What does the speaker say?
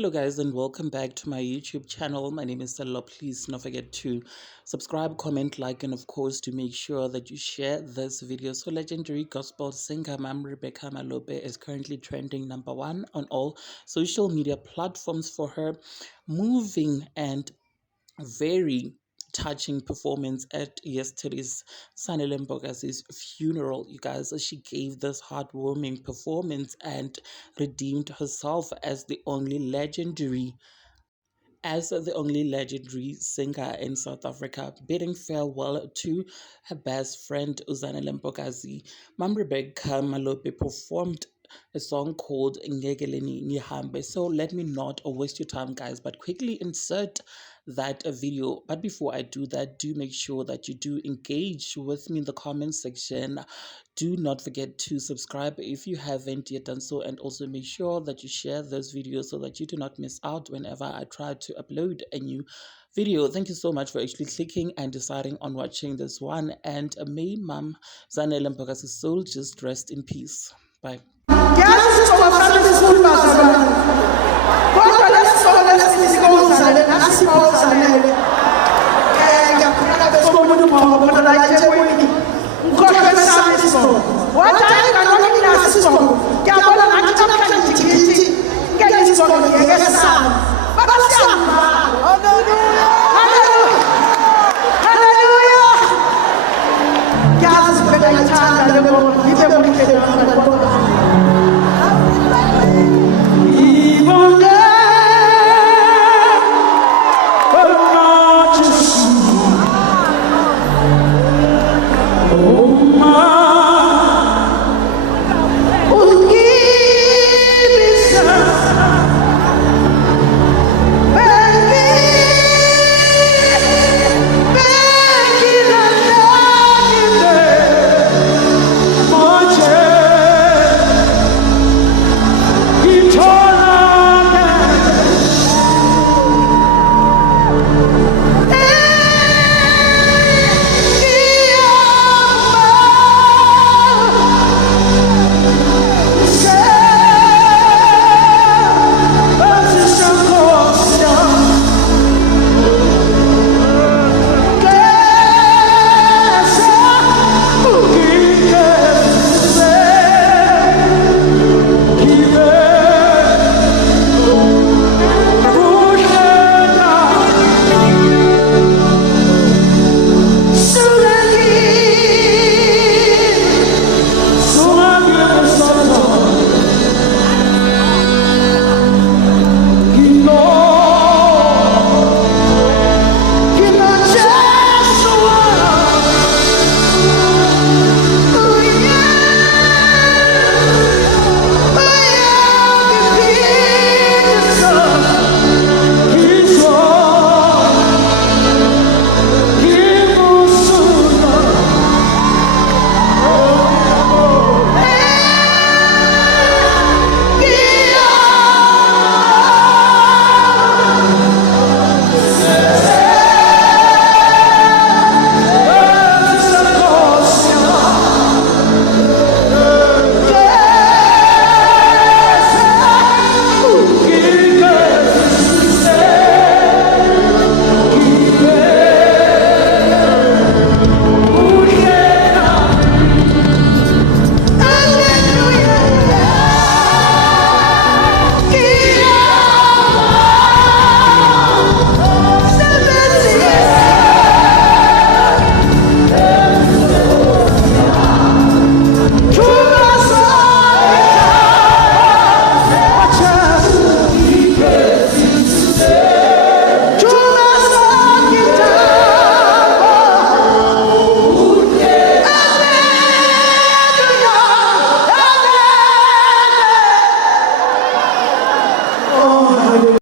Hello guys and welcome back to my YouTube channel. My name is Stella. Please don't forget to subscribe, comment, like, and of course to make sure that you share this video. So legendary gospel singer Mam Rebecca Malope is currently trending #1 on all social media platforms for her moving and very touching performance at yesterday's Sanele Mbogasi's funeral. You guys, she gave this heartwarming performance and redeemed herself as the only legendary singer in South Africa, bidding farewell to her best friend Uzanele Mpokazi. Mam Rebecca Malope performed a song called Ngekeleni Nihambe. So let me not waste your time, guys, but quickly insert that video. But before I do that, do make sure that you do engage with me in the comment section. Do not forget to subscribe if you haven't yet done so, and also make sure that you share this video so that you do not miss out whenever I try to upload a new video. Thank you so much for actually clicking and deciding on watching this one, and may Mam Zanele Mpokasi's soul just rest in peace. Bye.